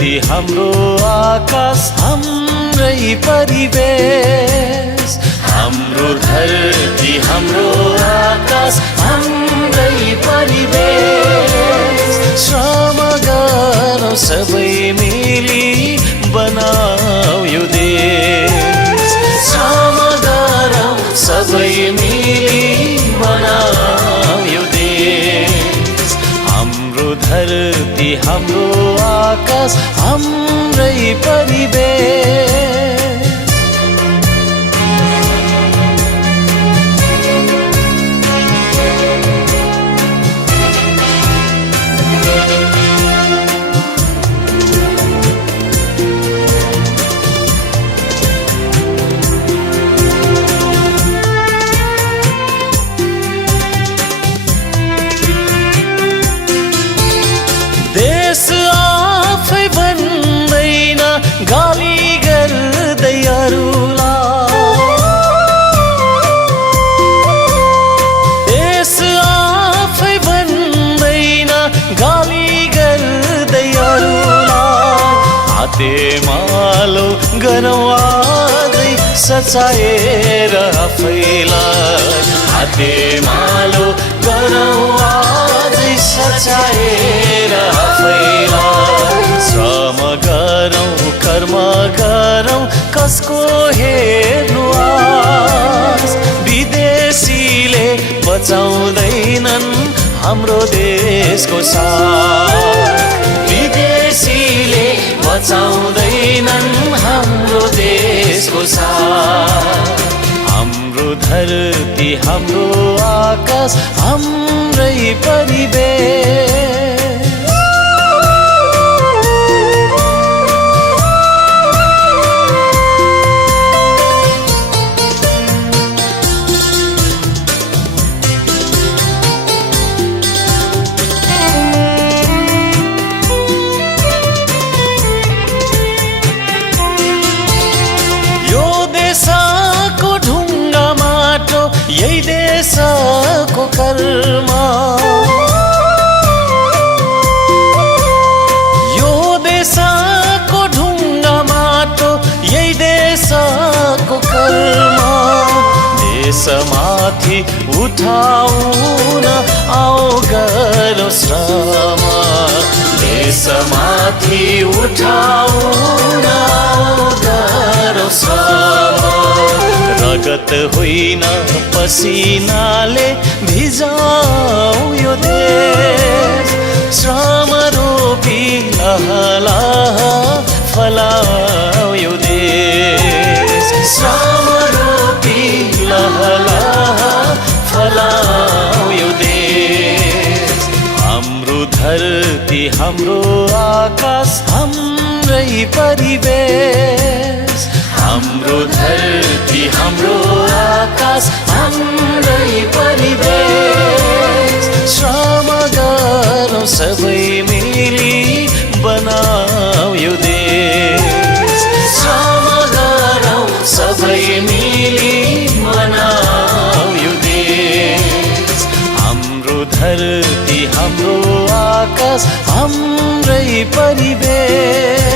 धरती हाम्रो आकाश हाम्रै परिवेश हाम्रो धरती हाम्रो आकाश हाम्रै परिवेश श्रम गरौँ सबै मिली बनाऊ यो देश श्रम गरौँ सबै मिली बनाऊ यो देश हाम्रो धरती हाम्रो आकाश हाम्रै परिवेश देश आफै भन्दैन गाली गर्दै अरूलाई देश आफै भन्दैन गाली गर्दै अरूलाई हातेमालो गरौँ आजै सचाएर आफैलाई हातेमालो गरौँ आजै सचाएर आफैलाई श्रम गरौँ कर्म गरौँ कसको हेर्नु आस विदेशीले बचाउँदैनन् हाम्रो देशको साथ विदेशीले बचाउँदैनन् हाम्रो देशको साथ हाम्रो धरती हाम्रो आकाश हाम्रै परिवेश देशको ढुङ्गा माटो यही देशको कर्म यो देशको ढुङ्गा माटो यही देशको कर्म देशमाथि उठाउन आओ गरौँ श्रम देशमाथि उठाउन आओ गरौँ श्रम रगत होइन पसिनाले भिजाऊ यो देश श्रम रोपी लहलह फलाऊ यो देश श्रम रोपी लहलह फलाऊ यो देश हाम्रो धरती हाम्रो आकाश हाम्रै परिवेश हाम्रो धरती हाम्रो आकाश हाम्रै परिवेश श्रम गरौँ सबै मिली बनाऊ यो देश श्रम गरौँ सबै मिली बनाऊ यो देश हाम्रो धरती हाम्रो आकाश हाम्रै परिवेश